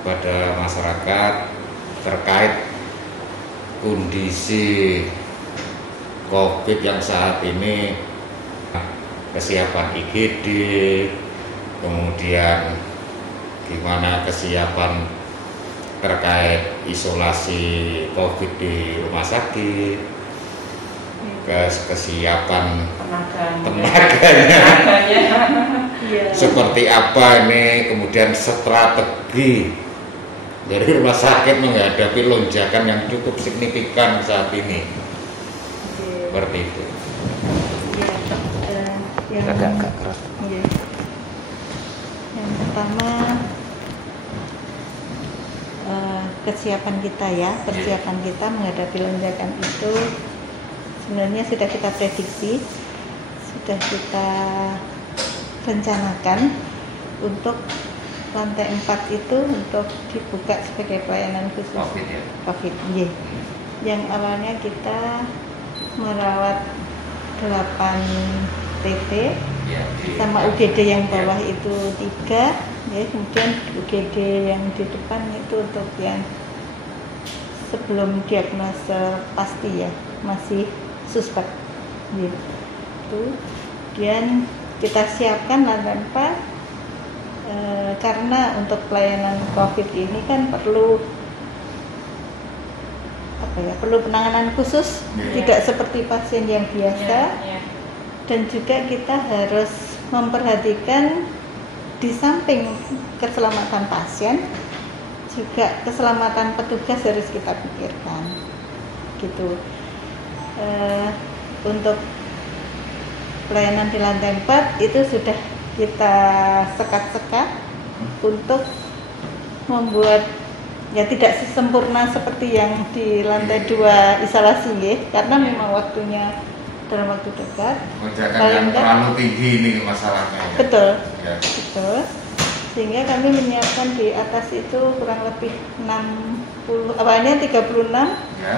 kepada masyarakat terkait kondisi COVID yang saat ini, kesiapan IGD, kemudian gimana kesiapan terkait isolasi COVID di rumah sakit, kesiapan tenaganya seperti apa ini, kemudian strategi dari rumah sakit menghadapi lonjakan yang cukup signifikan saat ini. Seperti itu. Agak keras. Yang pertama kesiapan kita ya, persiapan kita menghadapi lonjakan itu sebenarnya sudah kita prediksi, sudah kita rencanakan untuk lantai 4 itu untuk dibuka sebagai pelayanan khusus COVID. Yang awalnya kita merawat 8 TT sama UGD yang bawah itu 3 ya, kemudian UGD yang di depan itu untuk yang sebelum diagnosa pasti ya, masih suspek gitu. Kemudian kita siapkan lantai 4 karena untuk pelayanan COVID ini kan perlu perlu penanganan khusus, tidak seperti pasien yang biasa. Dan juga kita harus memperhatikan di samping keselamatan pasien, juga keselamatan petugas harus kita pikirkan gitu. Untuk pelayanan di lantai 4 itu sudah kita sekat-sekat untuk membuat ya tidak sesempurna seperti yang di lantai 2 isolasi ya, karena memang waktunya dalam waktu dekat. Lonjakan yang terlalu tinggi ini masalahnya. Ya? Betul, ya. Betul. Sehingga kami menyiapkan di atas itu kurang lebih 60, awalnya 36. Ya.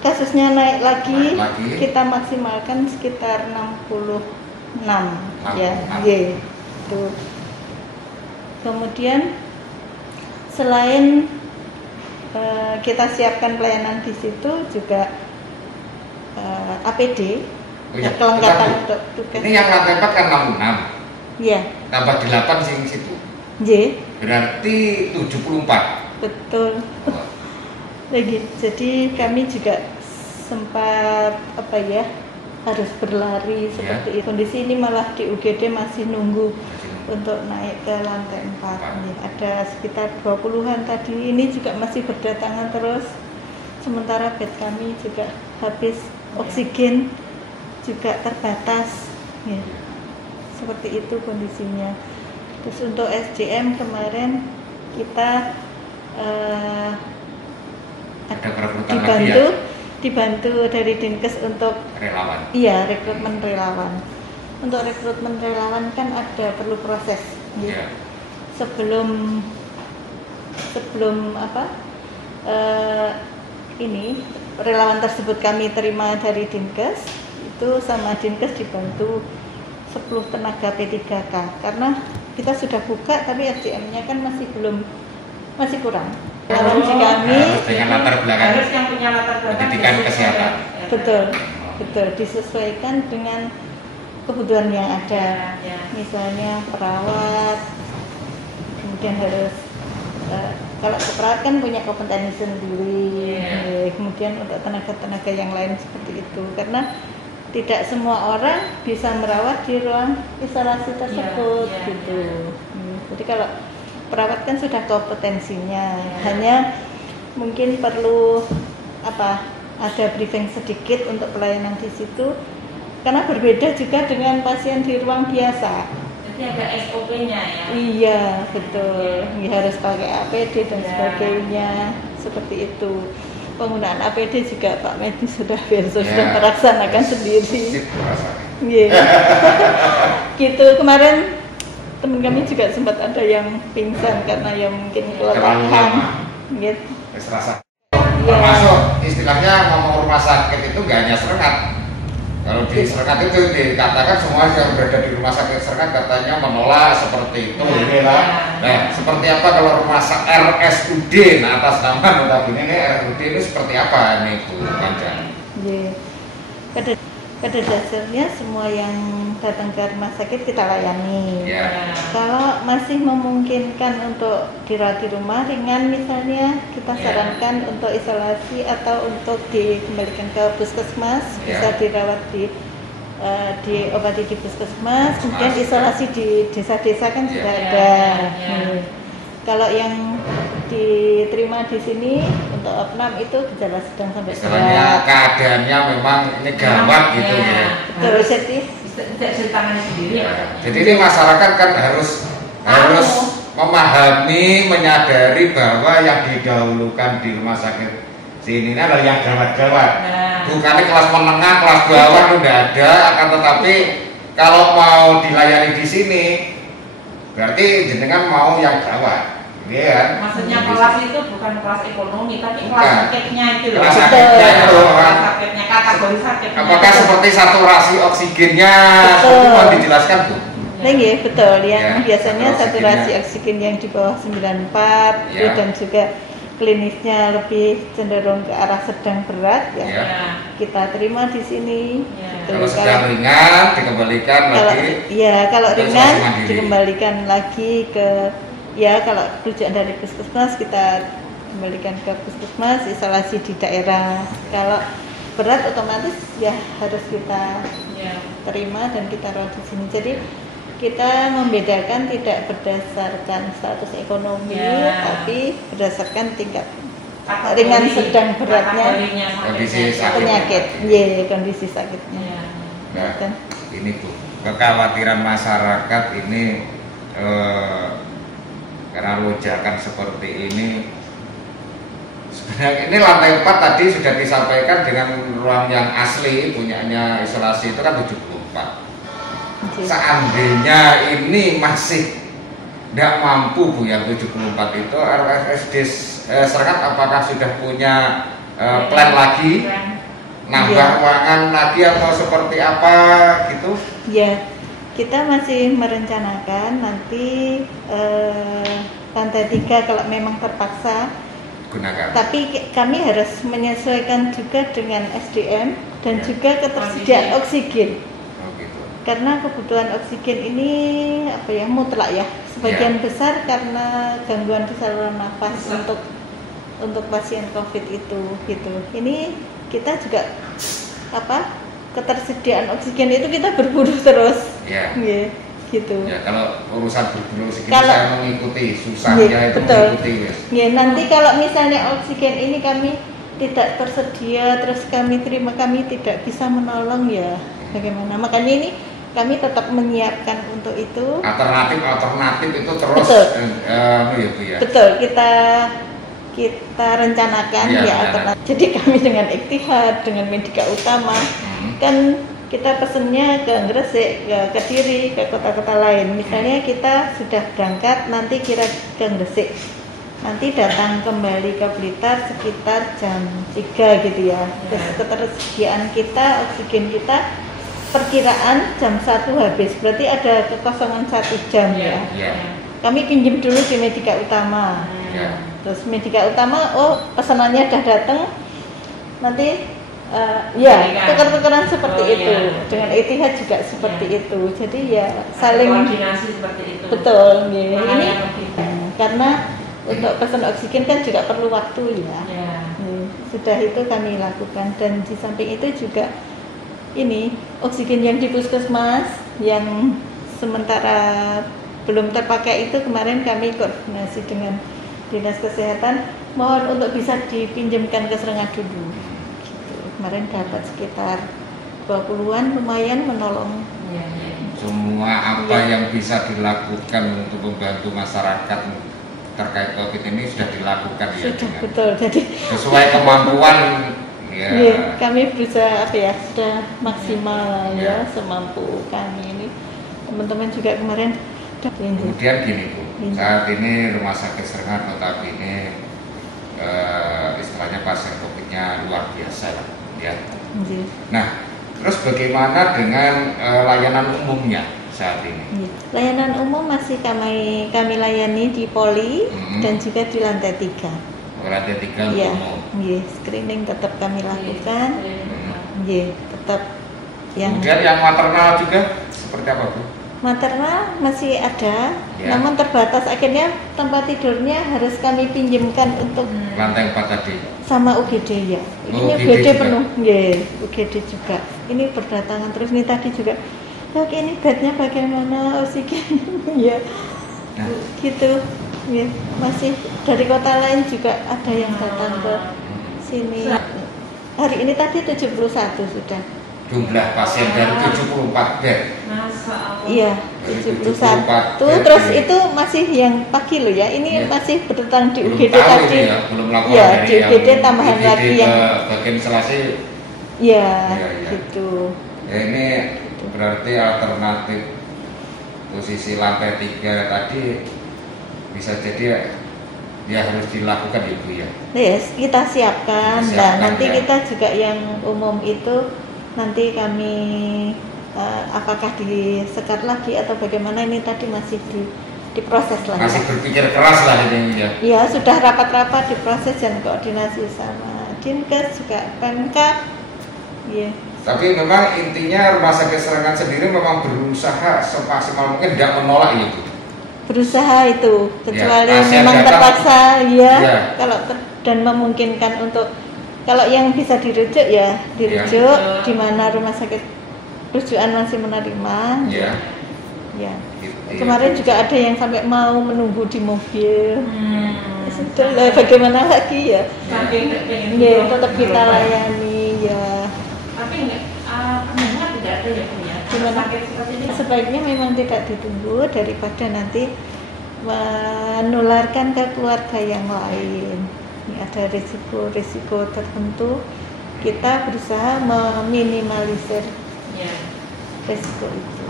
Kasusnya naik lagi, kita maksimalkan sekitar 66 ya. Gitu. Kemudian selain kita siapkan pelayanan di situ juga APD, kelengkapan untuk tugas. Ini yang lantai 4 kan 66. Iya. Tambah 8 sing situ. Berarti 74. Betul. Lagi. Jadi kami juga sempat harus berlari seperti itu. Kondisi ini malah di UGD masih nunggu untuk naik ke lantai 4. Ada sekitar 20-an tadi. Ini juga masih berdatangan terus. Sementara bed kami juga habis, oksigen juga terbatas. Ya. Seperti itu kondisinya. Terus untuk SDM kemarin kita dibantu dari Dinkes untuk relawan. Iya, rekrutmen relawan. Untuk rekrutmen relawan kan ada perlu proses. Ya. Sebelum ini relawan tersebut kami terima dari Dinkes, itu sama Dinkes dibantu 10 tenaga P3K karena kita sudah buka tapi SDM-nya kan masih kurang. Relawan kami dengan latar belakang harus yang punya latar belakang pendidikan kesehatan. Betul, disesuaikan dengan kebutuhan yang ada. Misalnya perawat, kemudian harus kalau perawat kan punya kompetensi sendiri. Kemudian untuk tenaga-tenaga yang lain seperti itu, karena tidak semua orang bisa merawat di ruang isolasi tersebut gitu. Jadi kalau perawat kan sudah kompetensinya, hanya mungkin perlu ada briefing sedikit untuk pelayanan di situ, karena berbeda juga dengan pasien di ruang biasa. Jadi ada SOP-nya ya? Iya, betul. Harus pakai APD dan sebagainya, seperti itu. Penggunaan APD juga Pak Medis sudah melaksanakan sendiri. Gitu. Kemarin teman kami juga sempat ada yang pingsan karena yang mungkin kelelahan. Gitu. Termasuk istilahnya ngomong rumah sakit itu nggak hanya serengat. Kalau di Serkat itu dikatakan semua yang berada di rumah sakit Serkat katanya menolak seperti itu, inilah. Nah, seperti apa kalau rumah sakit RSUD, nah atas nama notabene ini RSUD ini seperti apa ini Bu Panjang? Pada dasarnya semua yang datang ke rumah sakit kita layani. Kalau masih memungkinkan untuk dirawat di rumah ringan misalnya, kita sarankan untuk isolasi atau untuk dikembalikan ke puskesmas, bisa dirawat diobati di puskesmas, kemudian isolasi di desa-desa kan sudah ada. Kalau yang diterima di sini untuk opnam itu gejala sedang sampai berat. Keadaannya memang ini gawat gitu ya. Betul, jadi tidak ditangani sendiri. Jadi ini masyarakat kan harus memahami, menyadari bahwa yang didahulukan di rumah sakit sini adalah yang gawat-gawat. Bukan kelas menengah, kelas bawah itu tidak ada. Akan tetapi kalau mau dilayani di sini, berarti jenengan mau yang gawat. Iya. Maksudnya kelas itu bukan kelas ekonomi, tapi kelas sakitnya itu. Kelas sakitnya itu. Kelas sakitnya, kategori sakitnya. Apakah seperti saturasi oksigennya? Itu mau dijelaskan Bu? Nah, iya, betul. Yang biasanya saturasi oksigen yang di bawah 94 dan juga klinisnya lebih cenderung ke arah sedang berat kita terima di sini. Kalau sedang ringan dikembalikan lagi. Iya, kalau ringan dikembalikan lagi ke kalau rujukan dari puskesmas kita kembalikan ke puskesmas, isolasi di daerah. Kalau berat otomatis harus kita terima dan kita rawat di sini. Jadi kita membedakan tidak berdasarkan status ekonomi, tapi berdasarkan tingkat ringan, sedang, beratnya kondisi penyakit, kondisi sakitnya. Nah, ini Bu, kekhawatiran masyarakat ini karena lonjakan seperti ini. Sebenarnya ini lantai 4 tadi sudah disampaikan dengan ruang yang asli punyanya isolasi itu kan 74. Seandainya ini masih tidak mampu Bu yang 74 itu, RSUD Serkat apakah sudah punya plan lagi? Nambah ruangan lagi atau seperti apa gitu? Kita masih merencanakan nanti lantai 3 kalau memang terpaksa gunakan. Tapi kami harus menyesuaikan juga dengan SDM dan juga ketersediaan oksigen. Karena kebutuhan oksigen ini mutlak sebagian besar karena gangguan di saluran nafas untuk pasien COVID itu gitu. Ini kita juga ketersediaan oksigen itu kita berburu terus. Gitu. Kalau urusan berburu oksigen saya mengikuti, susahnya itu mengikuti. Nanti kalau misalnya oksigen ini kami tidak tersedia terus kami terima, kami tidak bisa menolong bagaimana? Makanya ini kami tetap menyiapkan untuk itu. Alternatif itu terus. Betul. Betul, kita rencanakan alternatif. Jadi kami dengan Iktihad, dengan Medika Utama kan kita pesennya ke Gresik, ke Kediri, ke kota-kota lain. Misalnya kita sudah berangkat, nanti kira ke Gresik. Nanti datang kembali ke Blitar sekitar jam 3 gitu ya. Terus ketersediaan kita, oksigen kita perkiraan jam 1 habis. Berarti ada kekosongan 1 jam Kami pinjam dulu di Medika Utama. Terus Medika Utama, pesanannya udah datang. Nanti tukar-tukaran seperti itu. Dengan Iktihad juga seperti itu. Jadi saling koordinasi seperti itu. Betul. Ini karena untuk pesan oksigen kan juga perlu waktu sudah itu kami lakukan. Dan di samping itu juga ini oksigen yang di puskesmas yang sementara belum terpakai itu kemarin kami koordinasi dengan Dinas Kesehatan mohon untuk bisa dipinjamkan ke Serengah dulu. Kemarin dapat sekitar 20-an, lumayan menolong. Semua apa yang bisa dilakukan untuk membantu masyarakat terkait COVID ini sudah dilakukan Sudah betul. Jadi sesuai kemampuan. Kami berusaha sudah maksimal semampu kami ini. Teman-teman juga kemarin. Kemudian gini Bu, saat ini Rumah Sakit Serengah notabene istilahnya pasien COVID-nya luar biasa Nah, Terus bagaimana dengan layanan umumnya saat ini? Layanan umum masih kami layani di Poli dan juga di lantai 3. Lantai 3 ya, umum. Screening tetap kami lakukan. Tetap yang. Kemudian yang maternal juga seperti apa Bu? Maternal masih ada, namun terbatas. Akhirnya tempat tidurnya harus kami pinjamkan untuk lantai 4 tadi. Sama UGD ya. Ini UGD penuh, UGD juga. Ini berdatangan terus nih tadi juga. Dok, ini bednya bagaimana, oksigen? Gitu. Ya, masih dari kota lain juga ada yang datang ke sini. Hari ini tadi 71 sudah. Jumlah pasien dari 74 bed. Iya, 71. Terus itu masih yang pagi loh ya. Ini masih berdatang di UGD tadi. Belum laporan ya, di UGD tambahan UGD lagi yang bagian isolasi. Gitu. Ya, ini berarti alternatif posisi lantai 3 tadi bisa jadi ya harus dilakukan ya Bu ya. Yes, kita siapkan. Nah, nanti kita juga yang umum itu nanti kami apakah disekat lagi atau bagaimana, ini tadi masih diproses lagi. Masih berpikir keras lah ini ya. Iya, sudah rapat-rapat diproses dan koordinasi sama Dinkes juga Pemkab. Iya. Tapi memang intinya Rumah Sakit Serangan sendiri memang berusaha semaksimal mungkin tidak menolak itu. Berusaha itu, kecuali memang terpaksa kalau dan memungkinkan untuk kalau yang bisa dirujuk ya dirujuk di mana rumah sakit rujukan masih menerima. Kemarin juga ada yang sampai mau menunggu di mobil. Sudah bagaimana lagi ya? Tetap kita layani ya. Tapi memang tidak ada ya punya. Sebaiknya memang tidak ditunggu daripada nanti menularkan ke keluarga yang lain. Ini ada risiko tertentu, kita berusaha meminimalisir risiko itu.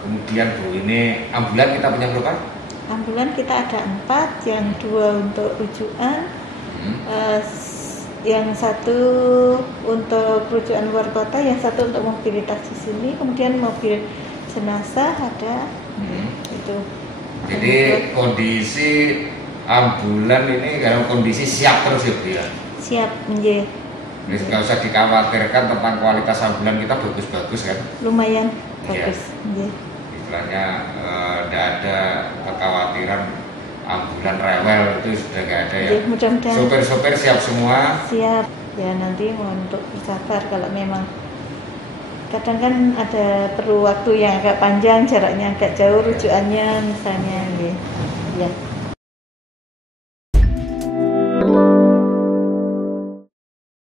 Kemudian Bu, ini ambulan kita punya berapa? Ambulan kita ada 4, yang 2 untuk rujukan, yang 1 untuk rujukan luar kota, yang 1 untuk mobilitas di sini, kemudian mobil jenazah ada. Itu. Jadi kondisi ambulan ini dalam kondisi siap terus ya Bu ya? Siap, Jadi nggak usah dikhawatirkan tentang kualitas ambulan kita, bagus-bagus kan? Lumayan bagus. Istilahnya tidak ada kekhawatiran ambulan rewel, itu sudah nggak ada ya. Mudah-mudahan. Sopir-sopir siap semua? Siap. Ya nanti mau untuk bersabar kalau memang kadang kan ada perlu waktu yang agak panjang, jaraknya agak jauh rujukannya misalnya. Ya.